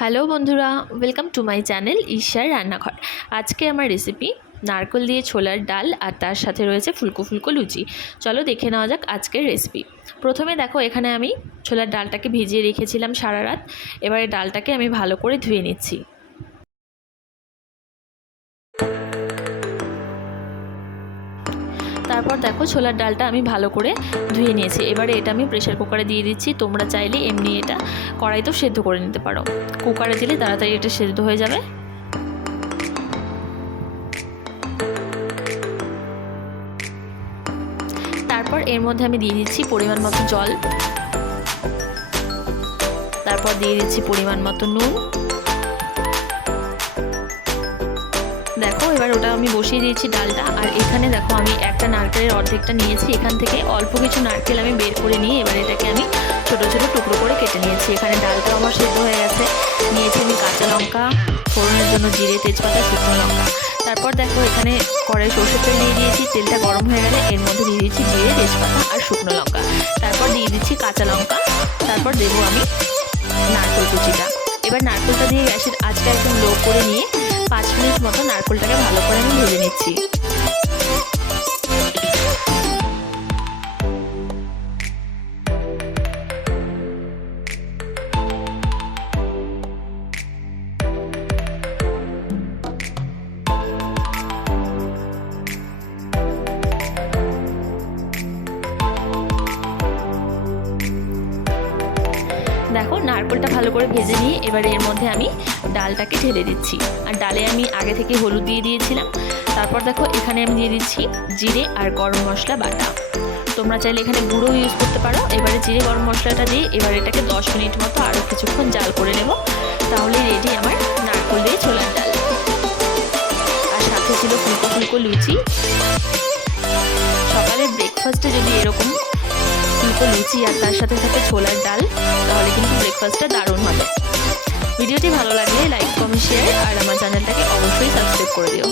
Hello বন্ধুরা welcome to my channel ঈশার রান্নাঘর। আজকে আমার রেসিপি নারকল দিয়ে ছোলার ডাল আর তার সাথে রয়েছে ফুলকো ফুলকো লুচি। চলো দেখে নেওয়া যাক আজকের রেসিপি প্রথমে দেখো, এখানে আমি ছোলার ডালটাকে ভিজিয়ে রেখেছিলাম সারা রাত। এবারে ডালটাকে আমি ভালো করে ধুয়ে নিচ্ছি। তারপর দেখো ছোলার ডালটা আমি ভালো করে ধুয়ে নিয়েছি। এবারে এটা আমি প্রেশার কুকারে দিয়ে দিচ্ছি। তোমরা চাইলে এমনি এটা কড়াইতেও সেদ্ধ করে নিতে পারো। কুকারে দিলে তাড়াতাড়ি এটা সেদ্ধ হয়ে যাবে। তারপর এর মধ্যে আমি দিয়ে দিচ্ছি পরিমাণ মতো জল। তারপর দিয়ে দিচ্ছি পরিমাণ মতো নুন। দেখো, এবার ওটা আমি বসিয়ে দিয়েছি ডালটা। আর এখানে দেখো, আমি একটা নারকেলের অর্ধেকটা নিয়েছি। এখান থেকে অল্প কিছু নারকেল আমি বের করে নিয়ে এবার এটাকে আমি ছোট ছোট টুকরো করে কেটে নিয়েছি। এখানে ডালটাও আমার সেদ্ধ হয়ে গেছে। নিয়েছি আমি কাঁচা লঙ্কা, ফোড়নের জন্য জিরে, তেজপাতা, শুকনো লঙ্কা। তারপর দেখো, এখানে কড়াই সর্ষের তেল দিয়ে দিয়েছি। তেলটা গরম হয়ে গেলে এর মধ্যে দিয়ে দিচ্ছি জিরে, তেজপাতা আর শুকনো লঙ্কা। তারপর দিয়ে দিচ্ছি কাঁচা লঙ্কা। তারপর দেবো আমি নারকেল কুচিটা। এবার নারকেলটা দিয়ে গ্যাসের আঁচটা একদম লো করে নিয়ে পাঁচ মিনিট মতো নারকোলটাকে ভালো করে আমি ভেজে নিচ্ছি। দেখো নারকেলটা ভালো করে ভেজে নিয়ে এবারে এর মধ্যে আমি ডালটাকে ঢেলে দিচ্ছি। আর ডালে আমি আগে থেকে হলুদ দিয়ে দিয়েছিলাম। তারপর দেখো এখানে আমি দিয়ে দিচ্ছি জিরে আর গরম মশলা বাটা। তোমরা চাইলে এখানে গুঁড়ো ইউজ করতে পারো। এবারে জিরে গরম মশলাটা দিয়ে এবার এটাকে দশ মিনিট মতো আরও কিছুক্ষণ জাল করে নেব। তাহলে রেডি আমার নারকেল দিয়ে ছোলার ডাল। আর সাথে ছিল ফুলকো ফুলকো লুচি। সকালের ব্রেকফাস্টে যদি এরকম ফুলকো লুচি আর তার সাথে সাথে ছোলার ডাল, তাহলে কিন্তু ব্রেকফাস্টটা দারুণ হবে। ভিডিওটি ভালো লাগলে লাইক কমেন্ট শেয়ার আর আমার চ্যানেলটাকে অবশ্যই সাবস্ক্রাইব করে দিও।